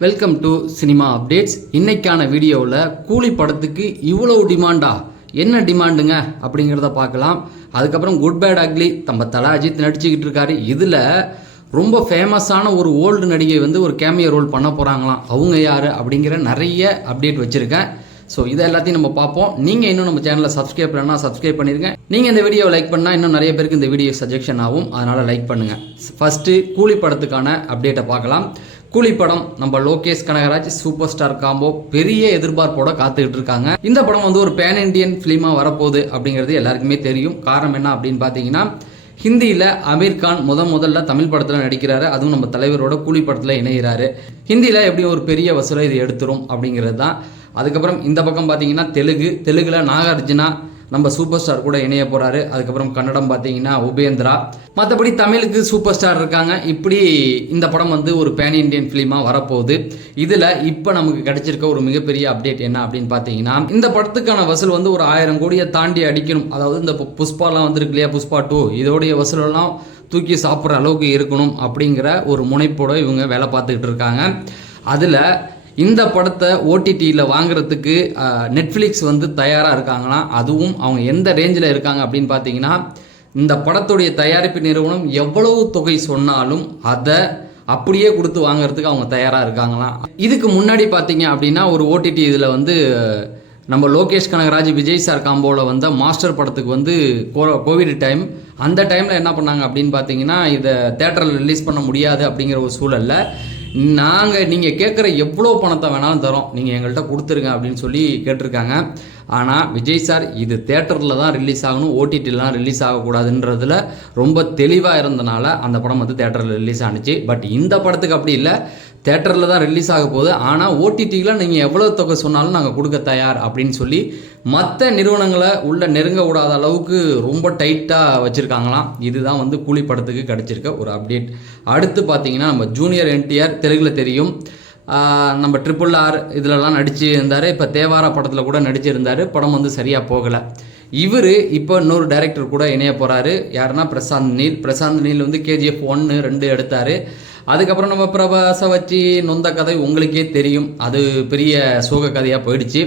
Welcome to cinema updates இன்னைக்கான வீடியோவில் கூலி படத்துக்கு இவ்வளவு டிமாண்டா என்ன டிமாண்டுங்க அப்படிங்கிறத பார்க்கலாம். அதுக்கப்புறம் குட் பேட் அக்லி நம்ம தல அஜித் நடிச்சுக்கிட்டு இருக்காரு. இதில் ரொம்ப ஃபேமஸான ஒரு ஓல்டு நடிகை வந்து ஒரு கேமியோ ரோல் பண்ண போகிறாங்களாம் அவங்க யார்? அப்படிங்கிற நிறைய அப்டேட் வச்சுருக்கேன். ஸோ இதை எல்லாத்தையும் நம்ம பார்ப்போம். நீங்கள் இன்னும் நம்ம சேனலை சப்ஸ்கிரைப் பண்ணா சப்ஸ்கிரைப் பண்ணிருங்க. நீங்கள் இந்த வீடியோவை லைக் பண்ணால் இன்னும் நிறைய பேருக்கு இந்த வீடியோ சஜெக்ஷன் ஆகும். அதனால் லைக் பண்ணுங்கள் ஃபஸ்ட்டு கூலி படத்துக்கான அப்டேட்டை பார்க்கலாம். கூலி படம் நம்ம Lokesh Kanagaraj super star combo பெரிய எதிர்பார்ப்போட காத்துக்கிட்டு இருக்காங்க. இந்த படம் வந்து ஒரு பேன் இண்டியன் ஃபிலிமாக வரப்போகுது அப்படிங்கிறது எல்லாருக்குமே தெரியும். காரணம் என்ன அப்படின்னு பார்த்தீங்கன்னா ஹிந்தியில் அமீர் கான் முத முதல்ல தமிழ் படத்தில் நடிக்கிறாரு. அதுவும் நம்ம தலைவரோட கூலி படத்தில் இணைகிறாரு ஹிந்தியில் எப்படியும் ஒரு பெரிய வசூலை இது எடுத்துரும் அப்படிங்கிறது தான். அதுக்கப்புறம் இந்த பக்கம் பார்த்தீங்கன்னா தெலுங்கு தெலுங்கில் நாகார்ஜுனா நம்ம சூப்பர் ஸ்டார் கூட இணைய போகிறாரு அதுக்கப்புறம் கன்னடம் பார்த்தீங்கன்னா உபேந்திரா. மற்றபடி தமிழுக்கு சூப்பர் ஸ்டார் இருக்காங்க. இப்படி இந்த படம் வந்து ஒரு பேன் இண்டியன் ஃபிலிமாக வரப்போகுது. இதில் இப்போ நமக்கு கிடைச்சிருக்க ஒரு மிகப்பெரிய அப்டேட் என்ன அப்படின்னு பார்த்தீங்கன்னா இந்த படத்துக்கான வசூல் வந்து ஒரு ஆயிரம் கோடியை தாண்டி அடிக்கணும். அதாவது இந்த பு- புஷ்பாலாம் வந்துருக்கு இல்லையா புஷ்பா டூ இதோடைய வசூலெல்லாம் தூக்கி சாப்பிட்ற அளவுக்கு இருக்கணும் அப்படிங்கிற ஒரு முனைப்போட இவங்க வேலை பார்த்துக்கிட்டு இருக்காங்க. அதில் இந்த படத்தை ஓடிடியில் வாங்குறதுக்கு நெட்ஃப்ளிக்ஸ் வந்து தயாராக இருக்காங்களாம் அதுவும் அவங்க எந்த ரேஞ்சில் இருக்காங்க அப்படின்னு பார்த்தீங்கன்னா இந்த படத்துடைய தயாரிப்பு நிறுவனம் எவ்வளவு தொகை சொன்னாலும் அதை அப்படியே கொடுத்து வாங்குறதுக்கு அவங்க தயாராக இருக்காங்களாம் இதுக்கு முன்னாடி பார்த்தீங்க அப்படின்னா ஒரு ஓடிடி இதில் வந்து நம்ம லோகேஷ் கனகராஜ் விஜய் சார் காம்போவில் வந்த மாஸ்டர் படத்துக்கு வந்து கோவிட் டைம் அந்த டைமில் என்ன பண்ணாங்க அப்படின்னு பார்த்தீங்கன்னா இதை தேட்டரில் ரிலீஸ் பண்ண முடியாது அப்படிங்கிற ஒரு சூழல்ல நாங்கள் நீங்கள் கேட்குற எவ்வளோ பணத்தை வேணாலும் தரோம். நீங்கள் எங்கள்கிட்ட கொடுத்துருங்க அப்படின்னு சொல்லி கேட்டிருக்காங்க. ஆனால் விஜய் சார் இது தேட்டரில் தான் ரிலீஸ் ஆகணும் ஓடிடிலாம் ரிலீஸ் ஆகக்கூடாதுன்றதுல ரொம்ப தெளிவாக இருந்தனால அந்த படம் வந்து தேட்டரில் ரிலீஸ் ஆனுச்சு. பட் இந்த படத்துக்கு அப்படி இல்லை. தேட்டரில் தான் ரிலீஸ் ஆக போகுது. ஆனால் ஓடிடியில் நீங்கள் எவ்வளோ தொகை சொன்னாலும் நாங்கள் கொடுக்க தயார் அப்படின்னு சொல்லி மற்ற நிறுவனங்களை உள்ள நெருங்க விடாத அளவுக்கு ரொம்ப டைட்டாக வச்சுருக்காங்களாம். இதுதான் வந்து கூலி படத்துக்கு கிடச்சிருக்க ஒரு அப்டேட் அடுத்து பார்த்தீங்கன்னா நம்ம ஜூனியர் என்டிஆர் தெலுங்கில் தெரியும். நம்ம ட்ரிபிள் ஆர் இதிலலாம் நடிச்சு இருந்தார். இப்போ தேவாரா படத்தில் கூட நடிச்சிருந்தார். படம் வந்து சரியாக போகலை. இவர் இப்போ இன்னொரு டைரக்டர் கூட இணைய போகிறாரு யாருன்னா பிரசாந்த் நீல். பிரசாந்த் நீல் வந்து கேஜிஎஃப் ஒன்று ரெண்டு எடுத்தார். அதுக்கப்புறம் நம்ம பிரபாசை வச்சு நொந்த கதை உங்களுக்கே தெரியும். அது பெரிய சோக கதையாக போயிடுச்சு.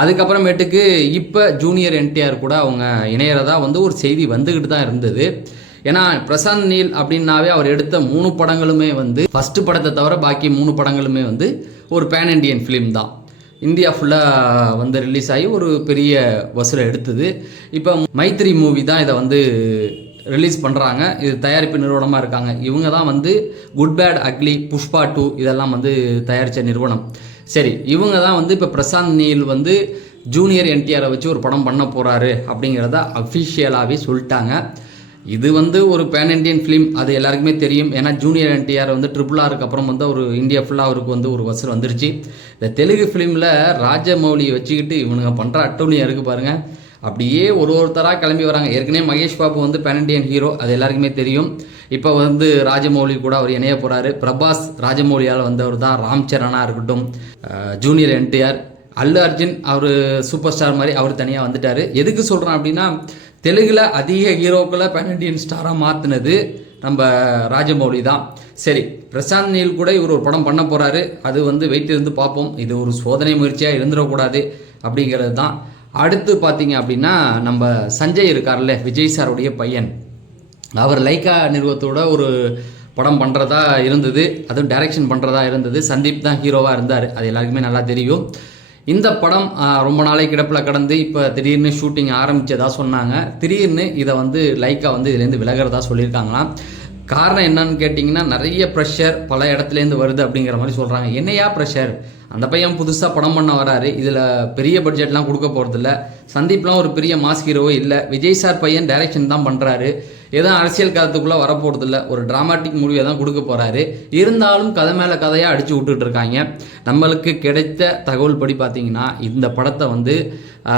அதுக்கப்புறமேட்டுக்கு இப்போ ஜூனியர் என்டிஆர் கூட அவங்க இணையறதா வந்து ஒரு செய்தி வந்துக்கிட்டு தான் இருந்தது. ஏன்னா பிரசாந்த் நீல் அப்படின்னாவே அவர் எடுத்த மூணு படங்களுமே வந்து ஃபர்ஸ்ட் படத்தை தவிர பாக்கி மூணு படங்களுமே வந்து ஒரு பேன் இண்டியன் ஃபிலிம் தான். இந்தியா ஃபுல்லாக வந்து ரிலீஸ் ஆகி ஒரு பெரிய வசூலை எடுத்தது. இப்போ மைத்ரி மூவி தான் இதை வந்து ரிலீஸ் பண்ணுறாங்க இது தயாரிப்பு நிறுவனமாக இருக்காங்க. இவங்க தான் வந்து good bad ugly Pushpa two இதெல்லாம் வந்து தயாரித்த நிறுவனம். சரி இவங்க தான் வந்து இப்போ பிரசாந்த் நீல் வந்து ஜூனியர் என்டிஆரை வச்சு ஒரு படம் பண்ண போகிறாரு அப்படிங்கிறத அஃபிஷியலாகவே சொல்லிட்டாங்க. இது வந்து ஒரு பேன் இண்டியன் ஃபிலிம் அது எல்லாருக்குமே தெரியும். ஏன்னா ஜூனியர் என்டிஆர் வந்து ட்ரிபிள் ஆருக்கு அப்புறம் வந்து ஒரு இந்தியா ஃபுல்லாக அவருக்கு வந்து ஒரு வசூல் வந்துருச்சு. இந்த தெலுங்கு ஃபிலிமில் ராஜமௌலியை வச்சுக்கிட்டு இவனுங்க பண்ணுற அட்டூழியம் இருக்குது பாருங்கள் அப்படியே ஒரு ஒருத்தராக கிளம்பி வராங்க. ஏற்கனவே மகேஷ் பாபு வந்து பேன் இண்டியன் ஹீரோ அது எல்லாருக்குமே தெரியும். இப்போ வந்து ராஜமௌலி கூட அவர் இணைய போகிறாரு பிரபாஸ் ராஜமௌலியால் வந்தவர் தான் ராம் சரணாக இருக்கட்டும். ஜூனியர் என்டிஆர் அல்லு அர்ஜுன் அவர் சூப்பர் ஸ்டார் மாதிரி அவர் தனியாக வந்துட்டார். எதுக்கு சொல்கிறேன் அப்படின்னா தெலுங்கில் அதிக ஹீரோக்களை பேனண்டியன் ஸ்டாராக மாற்றினது நம்ம ராஜமௌலி தான். சரி பிரசாந்த் நீல் கூட இவர் ஒரு படம் பண்ண போகிறாரு அது வந்து வெயிட் இருந்து பார்ப்போம். இது ஒரு சோதனை முயற்சியாக இருந்துடக்கூடாது அப்படிங்கிறது தான். அடுத்து பார்த்தீங்க அப்படின்னா நம்ம சஞ்சய் இருக்கார்ல விஜய் சாருடைய பையன். அவர் லைக்கா நிறுவனத்தோட ஒரு படம் பண்ணுறதா இருந்தது. அதுவும் டைரக்ஷன் பண்ணுறதா இருந்தது. சந்தீப் தான் ஹீரோவாக இருந்தார். அது எல்லாருக்குமே நல்லா தெரியும். இந்த படம் ரொம்ப நாளை கிடப்பில் கடந்து இப்போ திடீர்னு ஷூட்டிங் ஆரம்பித்ததாக சொன்னாங்க. திடீர்னு இதை வந்து லைக்கா வந்து இதுலேருந்து விலகிறதா சொல்லியிருக்காங்களாம். காரணம் என்னன்னு கேட்டிங்கன்னா நிறைய ப்ரெஷர் பல இடத்துலேருந்து வருது அப்படிங்கிற மாதிரி சொல்கிறாங்க என்னையா ப்ரெஷர் அந்த பையன் புதுசாக படம் பண்ண வராரு. இதில் பெரிய பட்ஜெட்லாம் கொடுக்க போகிறதில்ல சந்தீப்லாம் ஒரு பெரிய மாஸ் இல்லை. விஜய் சார் பையன் டைரக்ஷன் தான் பண்ணுறாரு எதுவும் அரசியல் காலத்துக்குள்ளே வரப்போகிறதில்ல ஒரு டிராமாட்டிக் மூவியை தான் கொடுக்க போகிறாரு இருந்தாலும் கதை மேலே கதையாக அடித்து விட்டுட்டு இருக்காங்க. நம்மளுக்கு கிடைத்த தகவல் படி பார்த்தீங்கன்னா இந்த படத்தை வந்து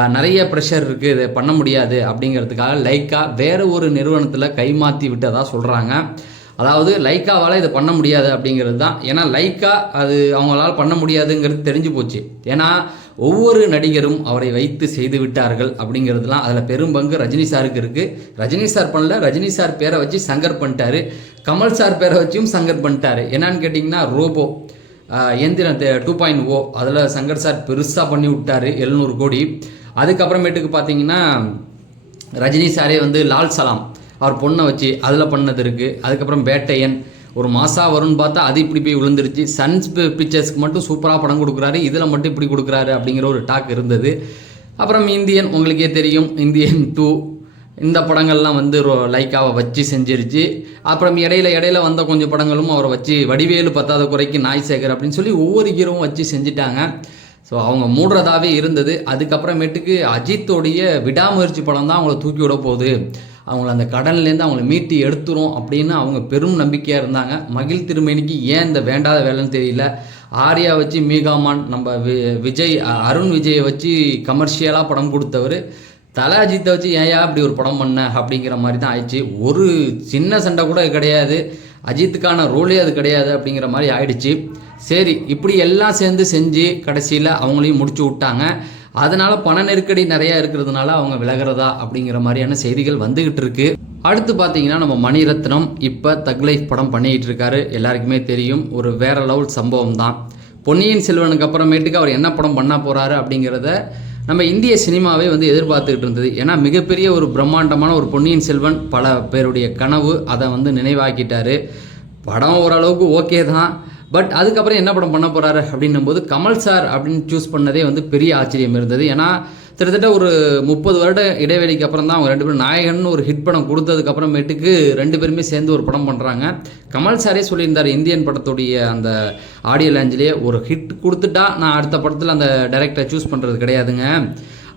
நிறைய ப்ரெஷர் இருக்குது இதை பண்ண முடியாது அப்படிங்கிறதுக்காக லைக்காக வேறு ஒரு நிறுவனத்தில் கைமாற்றி விட்டதாக சொல்கிறாங்க அதாவது லைக்காவால் இதை பண்ண முடியாது அப்படிங்கிறது தான். ஏன்னா லைக்கா அது அவங்களால பண்ண முடியாதுங்கிறது தெரிஞ்சு போச்சு. ஏன்னா ஒவ்வொரு நடிகரும் அவரை வைத்து செய்து விட்டார்கள் அப்படிங்கிறதுலாம் அதில் பெரும் பங்கு ரஜினி சாருக்கு இருக்குது ரஜினி சார் பண்ணல ரஜினி சார் பேரை வச்சு சங்கர் பண்ணிட்டாரு. கமல் சார் பேரை வச்சும் சங்கர் பண்ணிட்டாரு. என்னன்னு கேட்டிங்கன்னா robo Enthiran two point O அதில் சங்கர் சார் பெருசாக பண்ணி விட்டார் எழுநூறு கோடி. அதுக்கப்புறமேட்டுக்கு பார்த்தீங்கன்னா ரஜினி சாரே வந்து லால் சலாம். அவர் பொண்ணை வச்சு அதில் பண்ணது இருக்குது அதுக்கப்புறம் பேட்டையன் ஒரு மாதம் வரும்னு பார்த்தா அது இப்படி போய் விழுந்துருச்சு. சன்ஸ் பிக்சர்ஸ்க்கு மட்டும் சூப்பராக படம் கொடுக்குறாரு. இதில் மட்டும் இப்படி கொடுக்குறாரு அப்படிங்கிற ஒரு டாக் இருந்தது. அப்புறம் இந்தியன் உங்களுக்கே தெரியும் இந்தியன் டூ. இந்த படங்கள்லாம் வந்து லைக்காவை வச்சு செஞ்சிருச்சு. அப்புறம் இடையில இடையில வந்த கொஞ்சம் படங்களும் அவரை வச்சு வடிவேலு பத்தாத குறைக்கு நாய் சேகர் அப்படின்னு சொல்லி ஒவ்வொரு ஹீரோவும் வச்சு செஞ்சுட்டாங்க. ஸோ அவங்க மூடுறதாவே இருந்தது. அதுக்கப்புறமேட்டுக்கு அஜித்தோடைய விடாமுயற்சி படம் தான் அவங்கள தூக்கி விட போகுது. அவங்கள அந்த கடன்லேருந்து அவங்கள மீட்டி எடுத்துரும் அப்படின்னு அவங்க பெரும் நம்பிக்கையாக இருந்தாங்க. மகிழ் திருமேனிக்கு ஏன் இந்த வேண்டாத வேலைன்னு தெரியல. ஆர்யா வச்சு மீகாமான் நம்ம வி- விஜய் அருண் விஜயை வச்சு கமர்ஷியலாக படம் கொடுத்தவர். தலை அஜித்தை வச்சு ஏன் இப்படி ஒரு படம் பண்ண? அப்படிங்கிற மாதிரி தான் ஆயிடுச்சு. ஒரு சின்ன சண்டை கூட கிடையாது. அஜித்துக்கான ரோலே அது கிடையாது அப்படிங்கிற மாதிரி ஆயிடுச்சு. சரி இப்படி எல்லாம் சேர்ந்து செஞ்சு கடைசியில் அவங்களையும் முடிச்சு விட்டாங்க. அதனால பண நெருக்கடி நிறைய இருக்கிறதுனால அவங்க விலகிறதா அப்படிங்கிற மாதிரியான செய்திகள் வந்துகிட்டு இருக்கு. அடுத்து பார்த்தீங்கன்னா நம்ம மணிரத்னம் இப்போ தக் லைஃப் படம் பண்ணிக்கிட்டு இருக்காரு. எல்லாருக்குமே தெரியும். ஒரு வேற லெவல் சம்பவம் தான். பொன்னியின் செல்வனுக்கு அப்புறமேட்டுக்கு அவர் என்ன படம் பண்ண போறாரு அப்படிங்கிறத நம்ம இந்திய சினிமாவே வந்து எதிர்பார்த்துக்கிட்டு இருந்தது. ஏன்னா மிகப்பெரிய ஒரு பிரம்மாண்டமான ஒரு பொன்னியின் செல்வன் பல பேருடைய கனவு அதை வந்து நினைவாக்கிட்டாரு. படம் ஓரளவுக்கு ஓகே தான். பட் அதுக்கப்புறம் என்ன படம் பண்ண போகிறாரு அப்படின்னும் போது கமல் சார் அப்படின்னு சூஸ் பண்ணதே வந்து பெரிய ஆச்சரியம் இருந்தது. ஏன்னா கிட்டத்தட்ட ஒரு முப்பது வருட இடைவெளிக்கு அப்புறம் தான் அவங்க ரெண்டு பேரும் நாயகன் ஒரு ஹிட் படம் கொடுத்ததுக்கப்புறமேட்டுக்கு ரெண்டு பேருமே சேர்ந்து ஒரு படம் பண்ணுறாங்க கமல் சாரே சொல்லியிருந்தார் இந்தியன் படத்துடைய அந்த ஆடியோ லாஞ்சிலேயே ஒரு ஹிட் கொடுத்துட்டா நான் அடுத்த படத்தில் அந்த டைரக்டரை சூஸ் பண்ணுறது கிடையாதுங்க.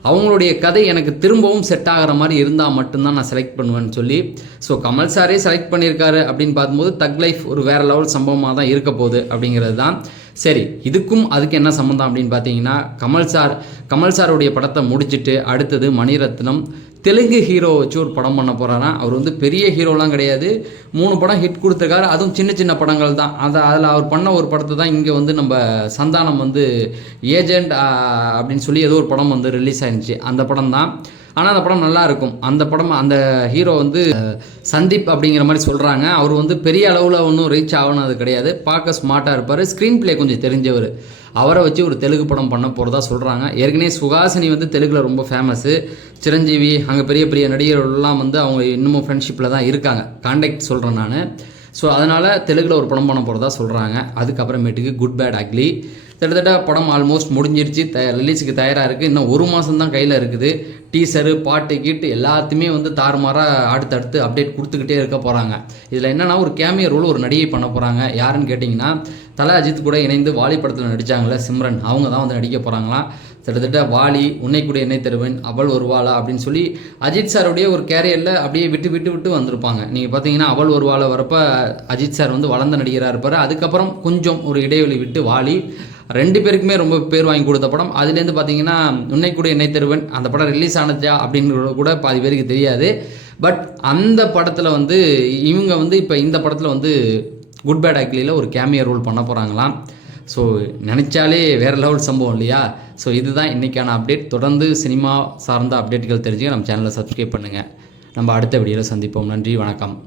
அவங்களுடைய கதை எனக்கு திரும்பவும் செட் ஆகிற மாதிரி இருந்தால் மட்டும்தான் நான் செலக்ட் பண்ணுவேன்னு சொல்லி ஸோ கமல் சாரே செலக்ட் பண்ணியிருக்காரு அப்படின்னு பார்க்கும்போது தக் லைஃப் ஒரு வேறு லெவல் சம்பவமாக தான் இருக்க போகுது அப்படிங்கிறது தான் சரி இதுக்கும் அதுக்கு என்ன சம்மந்தம் அப்படின்னு பார்த்தீங்கன்னா கமல் சார் கமல் சாருடைய படத்தை முடிச்சுட்டு அடுத்தது மணிரத்னம் தெலுங்கு ஹீரோ வச்சு ஒரு படம் பண்ண போகிறாராம் அவர் வந்து பெரிய ஹீரோலாம் கிடையாது. மூணு படம் ஹிட் கொடுத்துருக்காரு. அதுவும் சின்ன சின்ன படங்கள் தான். அதை அதில் அவர் பண்ண ஒரு படத்தை தான் இங்கே வந்து நம்ம சந்தானம் வந்து ஏஜெண்ட் அப்படின்னு சொல்லி ஏதோ ஒரு படம் வந்து ரிலீஸ் ஆயிருந்துச்சு. அந்த படம் தான். ஆனால் அந்த படம் நல்லா இருக்கும். அந்த படம் அந்த ஹீரோ வந்து சந்தீப் அப்படிங்கிற மாதிரி சொல்கிறாங்க அவர் வந்து பெரிய அளவில் ஒன்றும் ரீச் ஆகணும் அது கிடையாது. பார்க்க ஸ்மார்ட்டாக இருப்பார். ஸ்க்ரீன் ப்ளே கொஞ்சம் தெரிஞ்சவர். அவரை வச்சு ஒரு தெலுங்கு படம் பண்ண போகிறதா சொல்கிறாங்க ஏற்கனவே சுகாசினி வந்து தெலுங்கில் ரொம்ப ஃபேமஸ்ஸு சிரஞ்சீவி அங்கே பெரிய பெரிய நடிகர்கள்லாம் வந்து அவங்க இன்னமும் ஃப்ரெண்ட்ஷிப்பில் தான் இருக்காங்க. கான்டாக்ட் சொல்கிறேன் நான். ஸோ அதனால் தெலுங்கில் ஒரு படம் பண்ண போகிறதா சொல்கிறாங்க அதுக்கப்புறமேட்டுக்கு குட் பேட் அக்லி கிட்டத்தட்ட படம் ஆல்மோஸ்ட் முடிஞ்சிருச்சு. த ரிலீஸுக்கு தயாராக இருக்குது இன்னும் ஒரு மாதம் தான் கையில் இருக்குது. டீசரு பாட்டு கீட்டு எல்லாத்தையுமே வந்து தாறுமாறாக அடுத்தடுத்து அப்டேட் கொடுத்துக்கிட்டே இருக்க போகிறாங்க இதில் என்னென்னா ஒரு கேமியோ ரோல் ஒரு நடிகை பண்ண போகிறாங்க யாருன்னு கேட்டிங்கன்னா தலை அஜித் கூட இணைந்து வாலி படத்தில் நடித்தாங்களே சிம்ரன். அவங்க தான் வந்து நடிக்க போகிறாங்களாம் கிட்டத்தட்ட வாலி உன்னை கூட என்னை தருவேன் அவள் வருவாளா அப்படின்னு சொல்லி அஜித் சாருடைய ஒரு கேரியரில் அப்படியே விட்டு விட்டு விட்டு வந்திருப்பாங்க. நீங்கள் பார்த்தீங்கன்னா அவள் ஒருவாளை வரப்ப அஜித் சார் வந்து வளர்ந்த நடிகராக இருப்பார். அதுக்கப்புறம் கொஞ்சம் ஒரு இடைவெளி விட்டு வாலி. ரெண்டு பேருக்குமே ரொம்ப பேர் வாங்கி கொடுத்த படம். அதுலேருந்து பார்த்தீங்கன்னா உன்னை கூட என்னை தருவேன் அந்த படம் ரிலீஸ் ஆனதா அப்படின்னு கூட பாதி பேருக்கு தெரியாது. பட் அந்த படத்தில் வந்து இவங்க வந்து இப்போ இந்த படத்தில் வந்து குட் பேட் ஆக்லியில் ஒரு கேமியா ரோல் பண்ண போகிறாங்களாம் ஸோ நினச்சாலே வேறு லெவல் சம்பவம் இல்லையா? ஸோ இதுதான் இன்றைக்கான அப்டேட் தொடர்ந்து சினிமா சார்ந்த அப்டேட்டுகள் தெரிஞ்சுக்க நம்ம சேனலை சப்ஸ்கிரைப் பண்ணுங்கள் நம்ம அடுத்த வீடியோவில் சந்திப்போம். நன்றி வணக்கம்.